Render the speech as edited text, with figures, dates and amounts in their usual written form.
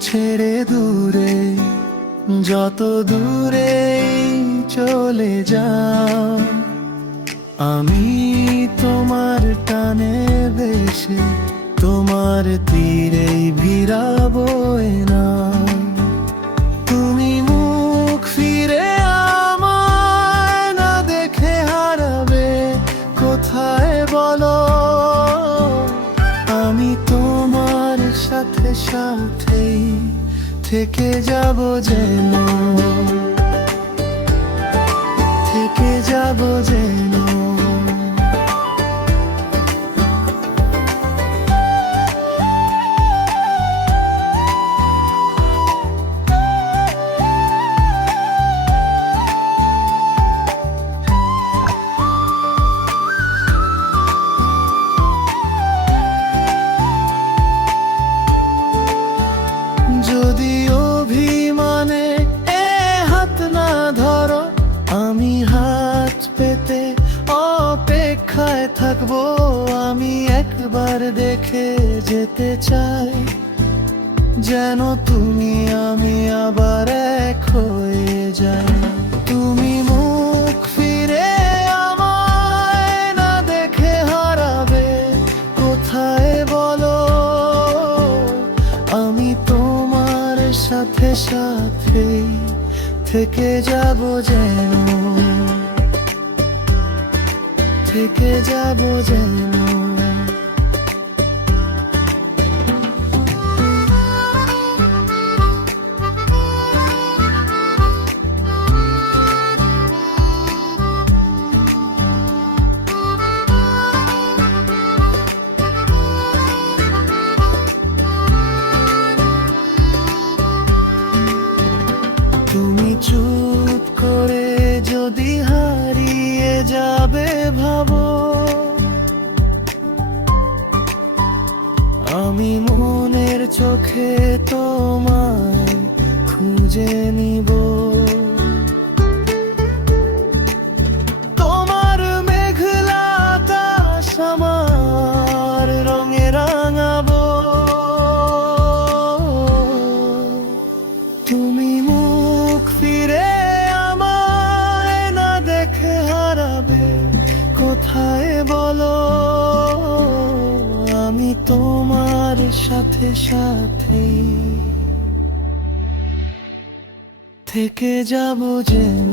ছেড়ে দূরে, যত দূরে চলে যাও, আমি তোমার টানে ভেসে তোমার তীরেই ভিড়াবো না। তুমি মুখ ফিরে আমায় না দেখে হারাবে কোথায় বলো, আমি তোমার সাথে সাথেই থেকে যাব যেন, থেকে যাব যেন। যদি অভিমানে এ হাত না ধরো, আমি হাত পেতে অপেক্ষায় থাকবো। আমি একবার দেখে যেতে চাই, যেন তুমি আমি আবার এক হয়ে যাই। তুমি মুখ ফিরে আমায় না দেখে হারাবে কোথায় বলো, আমি তোমার সাথে সাথেই থেকে যাব যেন, থেকে যাব যেন। তুমি চুপ করে যদি হারিয়ে যাবে ভাবো, আমি মনের চোখে তোমায় খুঁজে নিব। তোমার মেঘলা আকাশ আমার রঙে রাঙাবো। তুমি মুখ ফিরে আমায় না দেখে হারাবে কোথায় বলো, আমি তোমার সাথে সাথেই থেকে যাব যেন।